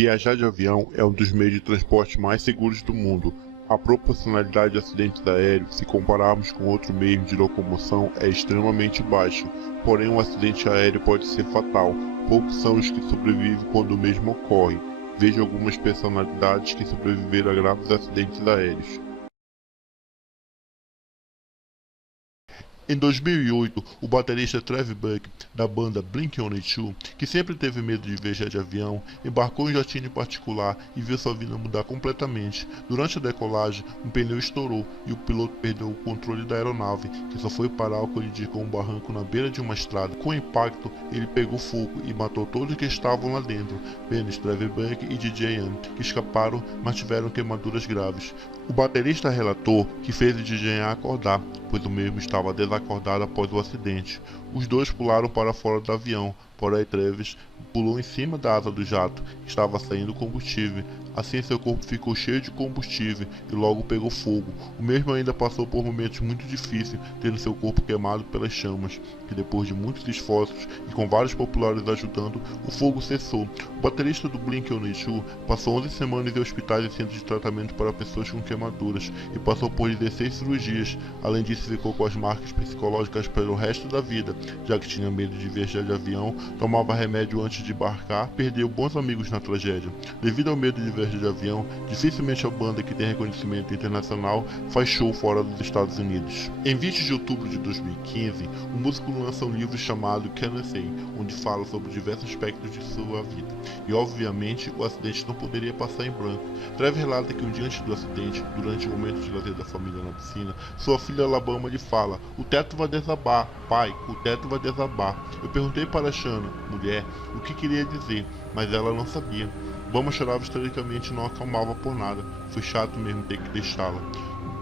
Viajar de avião é um dos meios de transporte mais seguros do mundo. A proporcionalidade de acidentes aéreos, se compararmos com outro meio de locomoção, é extremamente baixa. Porém, um acidente aéreo pode ser fatal. Poucos são os que sobrevivem quando o mesmo ocorre. Veja algumas personalidades que sobreviveram a graves acidentes aéreos. Em 2008, o baterista Travis Buck, da banda Blink-182, que sempre teve medo de viajar de avião, embarcou em um jatinho particular e viu sua vida mudar completamente. Durante a decolagem, um pneu estourou e o piloto perdeu o controle da aeronave, que só foi parar ao colidir com um barranco na beira de uma estrada. Com o impacto, ele pegou fogo e matou todos que estavam lá dentro, menos Travis Buck e DJ Ian, que escaparam, mas tiveram queimaduras graves. O baterista relatou que fez o DJ Ian acordar, pois o mesmo estava desacordado após o acidente. Os dois pularam para fora do avião, porém Travis pulou em cima da asa do jato, que estava saindo combustível. Assim seu corpo ficou cheio de combustível e logo pegou fogo. O mesmo ainda passou por momentos muito difíceis, tendo seu corpo queimado pelas chamas, que depois de muitos esforços e com vários populares ajudando, o fogo cessou. O baterista do Blink-182 passou 11 semanas em hospitais e centros de tratamento para pessoas com queimaduras e passou por 16 cirurgias. Além disso, ficou com as marcas psicológicas pelo resto da vida, já que tinha medo de viajar de avião, tomava remédio antes de embarcar, perdeu bons amigos na tragédia. Devido ao medo de viajar de avião, dificilmente a banda que tem reconhecimento internacional faz show fora dos Estados Unidos. Em 20 de outubro de 2015, o músico lança um livro chamado Can I Say, onde fala sobre diversos aspectos de sua vida. E obviamente, o acidente não poderia passar em branco. Travis relata que um dia antes do acidente, durante o momento de lazer da família na piscina, sua filha Alabama lhe fala: "O teto vai desabar, pai, o teto vai desabar." Eu perguntei para Shanna, mulher, o que queria dizer, mas ela não sabia. Bama chorava histericamente e não acalmava por nada. Foi chato mesmo ter que deixá-la.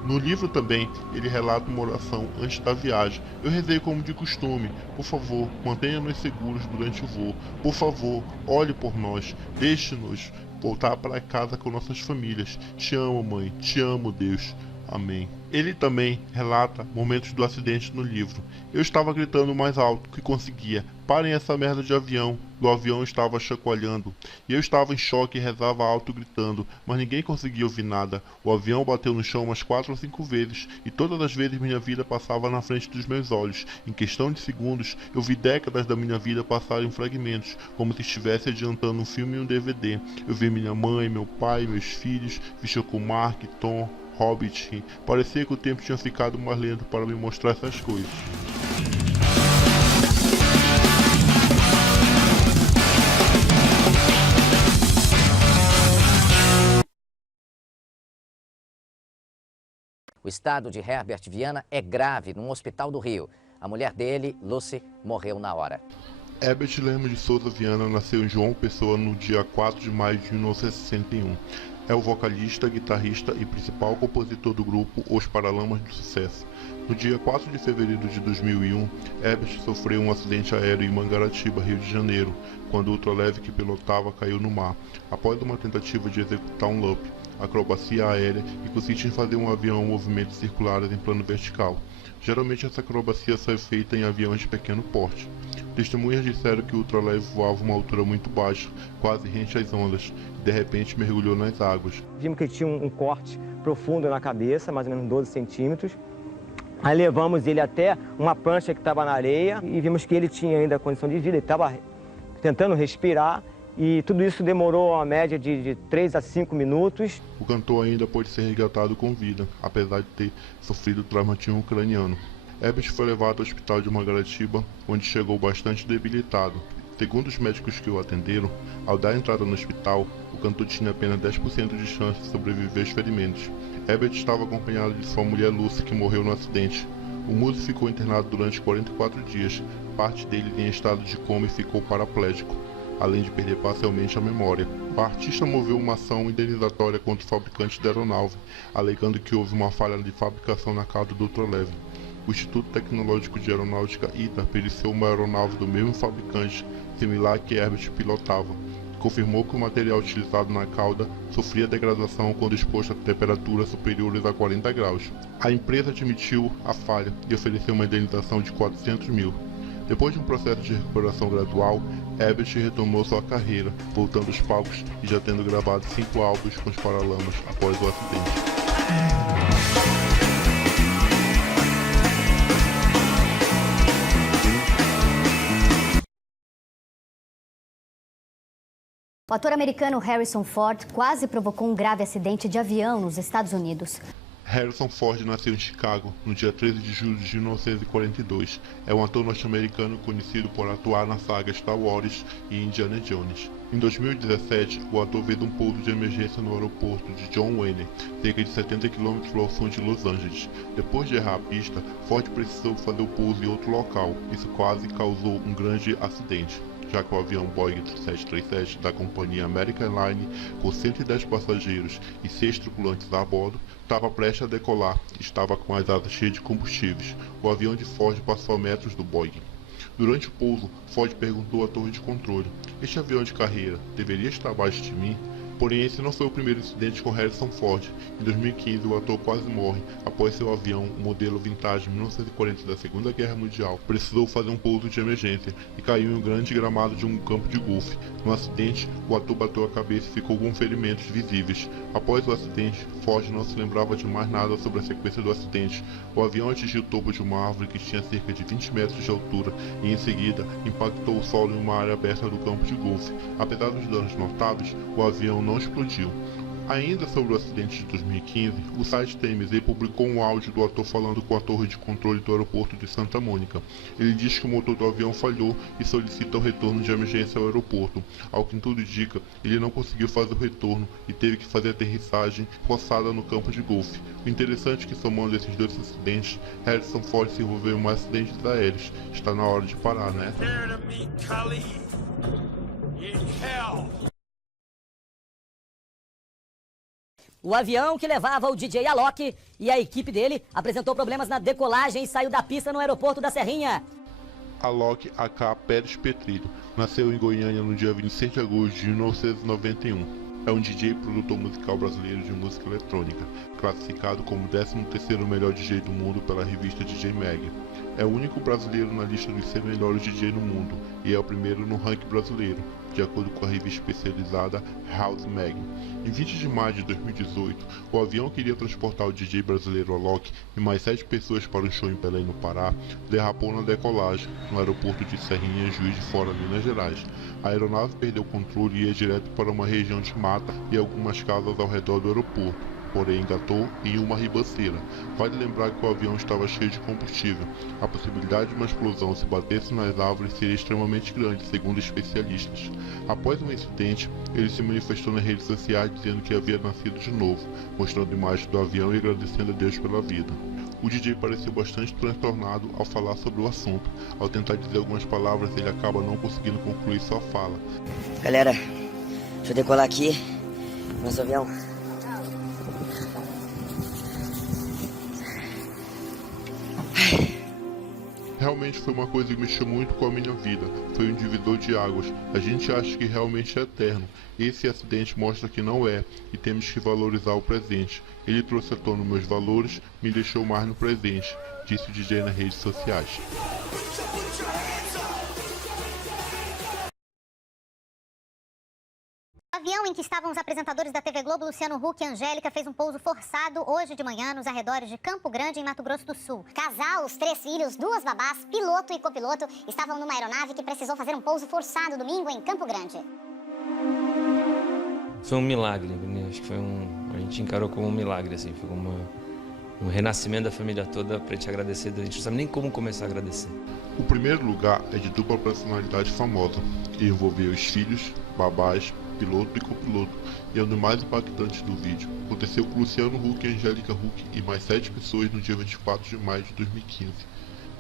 No livro também, ele relata uma oração antes da viagem. Eu rezei como de costume. Por favor, mantenha-nos seguros durante o voo. Por favor, olhe por nós. Deixe-nos voltar para casa com nossas famílias. Te amo, mãe. Te amo, Deus. Amém. Ele também relata momentos do acidente no livro. Eu estava gritando o mais alto que conseguia: "Parem essa merda de avião." O avião estava chacoalhando. E eu estava em choque e rezava alto gritando, mas ninguém conseguia ouvir nada. O avião bateu no chão umas 4 ou 5 vezes, e todas as vezes minha vida passava na frente dos meus olhos. Em questão de segundos, eu vi décadas da minha vida passar em fragmentos, como se estivesse adiantando um filme e um DVD. Eu vi minha mãe, meu pai, meus filhos, vi Choco Mark, Tom, Hobbit. Parecia que o tempo tinha ficado mais lento para me mostrar essas coisas. O estado de Herbert Viana é grave num hospital do Rio. A mulher dele, Lucy, morreu na hora. Herbert Lemos de Souza Viana nasceu em João Pessoa no dia 4 de maio de 1961. É o vocalista, guitarrista e principal compositor do grupo Os Paralamas do Sucesso. No dia 4 de fevereiro de 2001, Herbert sofreu um acidente aéreo em Mangaratiba, Rio de Janeiro, quando o ultraleve que pilotava caiu no mar, após uma tentativa de executar um loop, acrobacia aérea, que consiste em fazer um avião em movimentos circulares em plano vertical. Geralmente essa acrobacia só é feita em aviões de pequeno porte. Testemunhas disseram que o ultraleve voava a uma altura muito baixa, quase rente às ondas, e de repente mergulhou nas águas. Vimos que ele tinha um corte profundo na cabeça, mais ou menos 12 centímetros. Aí levamos ele até uma prancha que estava na areia e vimos que ele tinha ainda condição de vida, ele estava tentando respirar. E tudo isso demorou uma média de 3 a 5 minutos. O cantor ainda pôde ser resgatado com vida, apesar de ter sofrido traumatismo craniano. Herbert foi levado ao hospital de Mangaratiba, onde chegou bastante debilitado. Segundo os médicos que o atenderam, ao dar entrada no hospital, o cantor tinha apenas 10% de chance de sobreviver aos ferimentos. Herbert estava acompanhado de sua mulher Lucy, que morreu no acidente. O músico ficou internado durante 44 dias, parte dele em estado de coma e ficou paraplégico, além de perder parcialmente a memória. O artista moveu uma ação indenizatória contra o fabricante da aeronave, alegando que houve uma falha de fabricação na cauda do ultraleve. O Instituto Tecnológico de Aeronáutica ITA periciou uma aeronave do mesmo fabricante, similar à que Herbert pilotava. Confirmou que o material utilizado na cauda sofria degradação quando exposto a temperaturas superiores a 40 graus. A empresa admitiu a falha e ofereceu uma indenização de 400 mil. Depois de um processo de recuperação gradual, Herbert retomou sua carreira, voltando aos palcos e já tendo gravado 5 álbuns com os Paralamas após o acidente. O ator americano Harrison Ford quase provocou um grave acidente de avião nos Estados Unidos. Harrison Ford nasceu em Chicago no dia 13 de julho de 1942. É um ator norte-americano conhecido por atuar na saga Star Wars e Indiana Jones. Em 2017, o ator fez um pouso de emergência no aeroporto de John Wayne, cerca de 70 km ao sul de Los Angeles. Depois de errar a pista, Ford precisou fazer o pouso em outro local. Isso quase causou um grande acidente, já que o avião Boeing 737 da companhia American Airlines, com 110 passageiros e 6 tripulantes a bordo, estava prestes a decolar e estava com as asas cheias de combustíveis. O avião de Ford passou a metros do Boeing. Durante o pouso, Ford perguntou à torre de controle: "Este avião de carreira deveria estar abaixo de mim?" Porém, esse não foi o primeiro incidente com Harrison Ford. Em 2015, o ator quase morre após seu avião, o modelo vintage 1940 da Segunda Guerra Mundial, precisou fazer um pouso de emergência e caiu em um grande gramado de um campo de golfe. No acidente, o ator bateu a cabeça e ficou com ferimentos visíveis. Após o acidente, Ford não se lembrava de mais nada sobre a sequência do acidente. O avião atingiu o topo de uma árvore que tinha cerca de 20 metros de altura e, em seguida, impactou o solo em uma área aberta do campo de golfe. Apesar dos danos notáveis, o avião não explodiu. Ainda sobre o acidente de 2015, o site TMZ publicou um áudio do ator falando com a torre de controle do aeroporto de Santa Mônica. Ele diz que o motor do avião falhou e solicita o retorno de emergência ao aeroporto. Ao que tudo indica, ele não conseguiu fazer o retorno e teve que fazer a aterrissagem forçada no campo de golfe. O interessante é que, somando esses dois acidentes, Harrison Ford se envolveu em mais acidentes aéreos. Está na hora de parar, né? O avião que levava o DJ Alok e a equipe dele apresentou problemas na decolagem e saiu da pista no aeroporto da Serrinha. Alok A.K. Pérez Petrilho nasceu em Goiânia no dia 26 de agosto de 1991. É um DJ e produtor musical brasileiro de música eletrônica, classificado como 13º melhor DJ do mundo pela revista DJ Mag. É o único brasileiro na lista dos 100 melhores DJ do mundo e é o primeiro no ranking brasileiro, de acordo com a revista especializada House Mag. Em 20 de maio de 2018, o avião que iria transportar o DJ brasileiro Alok e mais 7 pessoas para um show em Belém, no Pará, derrapou na decolagem, no aeroporto de Serrinha, Juiz de Fora, Minas Gerais. A aeronave perdeu o controle e ia direto para uma região de mata e algumas casas ao redor do aeroporto, porém engatou em uma ribanceira. Vale lembrar que o avião estava cheio de combustível. A possibilidade de uma explosão se batesse nas árvores seria extremamente grande, segundo especialistas. Após o incidente, ele se manifestou nas redes sociais dizendo que havia nascido de novo, mostrando imagens do avião e agradecendo a Deus pela vida. O DJ pareceu bastante transtornado ao falar sobre o assunto. Ao tentar dizer algumas palavras, ele acaba não conseguindo concluir sua fala. Galera, deixa eu decolar aqui nosso avião. Realmente foi uma coisa que mexeu muito com a minha vida. Foi um divisor de águas. A gente acha que realmente é eterno. Esse acidente mostra que não é, e temos que valorizar o presente. Ele trouxe à tona meus valores, me deixou mais no presente, disse o DJ nas redes sociais. O avião em que estavam os apresentadores da TV Globo, Luciano Huck e Angélica, fez um pouso forçado hoje de manhã nos arredores de Campo Grande, em Mato Grosso do Sul. Casal, os 3 filhos, 2 babás, piloto e copiloto, estavam numa aeronave que precisou fazer um pouso forçado domingo em Campo Grande. Foi um milagre, né? Acho que a gente encarou como um milagre, assim, foi um renascimento da família toda pra gente agradecer, a gente não sabe nem como começar a agradecer. O primeiro lugar é de dupla personalidade famosa, que envolveu os filhos, babás, piloto e copiloto, e é um dos mais impactantes do vídeo. Aconteceu com Luciano Huck e Angélica Huck e mais 7 pessoas no dia 24 de maio de 2015.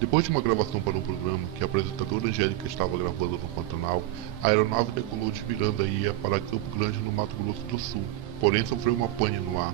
Depois de uma gravação para um programa que a apresentadora Angélica estava gravando no Pantanal, a aeronave decolou de Miranda e ia para Campo Grande, no Mato Grosso do Sul, porém sofreu uma pane no ar.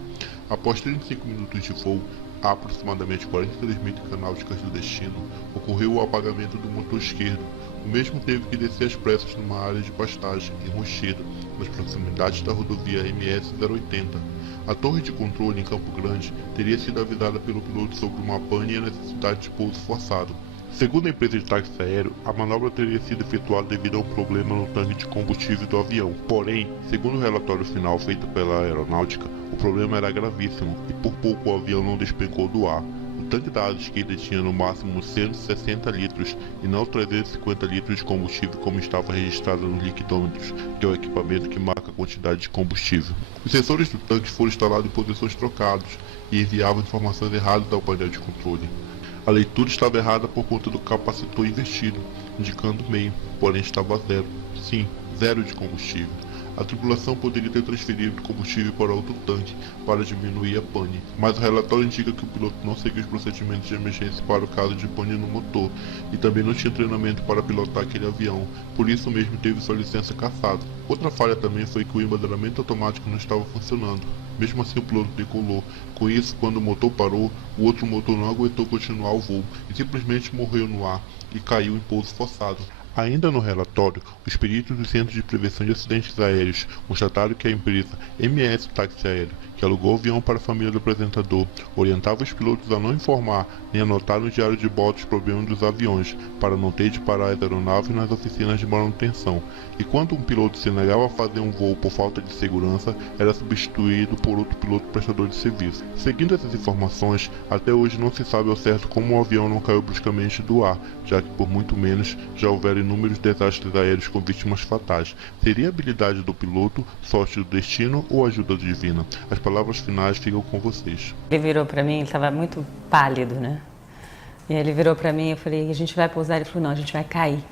Após 35 minutos de voo, a aproximadamente 43 milhas náuticas do destino, ocorreu o apagamento do motor esquerdo. O mesmo teve que descer às pressas numa área de pastagem, em Rochedo, nas proximidades da rodovia MS 080. A torre de controle em Campo Grande teria sido avisada pelo piloto sobre uma pane e a necessidade de pouso forçado. Segundo a empresa de táxi aéreo, a manobra teria sido efetuada devido a um problema no tanque de combustível do avião. Porém, segundo o relatório final feito pela aeronáutica, o problema era gravíssimo e por pouco o avião não despencou do ar. O tanque da asa esquerda tinha no máximo 160 litros e não 350 litros de combustível como estava registrado nos liquidômetros, que é o equipamento que marca a quantidade de combustível. Os sensores do tanque foram instalados em posições trocadas e enviavam informações erradas ao painel de controle. A leitura estava errada por conta do capacitor invertido, indicando meio, porém estava zero. Sim, zero de combustível. A tripulação poderia ter transferido combustível para outro tanque para diminuir a pane, mas o relatório indica que o piloto não seguiu os procedimentos de emergência para o caso de pane no motor e também não tinha treinamento para pilotar aquele avião, por isso mesmo teve sua licença cassada. Outra falha também foi que o embaderamento automático não estava funcionando. Mesmo assim o piloto decolou. Com isso, quando o motor parou, o outro motor não aguentou continuar o voo e simplesmente morreu no ar e caiu em pouso forçado. Ainda no relatório, os peritos do Centro de Prevenção de Acidentes Aéreos constataram que a empresa MS Táxi Aéreo, que alugou o avião para a família do apresentador, orientava os pilotos a não informar nem anotar no diário de bordo os problemas dos aviões, para não ter de parar as aeronaves nas oficinas de manutenção. E quando um piloto se negava a fazer um voo por falta de segurança, era substituído por outro piloto prestador de serviço. Seguindo essas informações, até hoje não se sabe ao certo como o avião não caiu bruscamente do ar, já que por muito menos já houveram inúmeros desastres aéreos com vítimas fatais. Seria a habilidade do piloto, sorte do destino ou ajuda divina? As palavras finais ficam com vocês. Ele virou para mim, ele estava muito pálido, né? E ele virou para mim, eu falei, a gente vai pousar? Ele falou, não, a gente vai cair.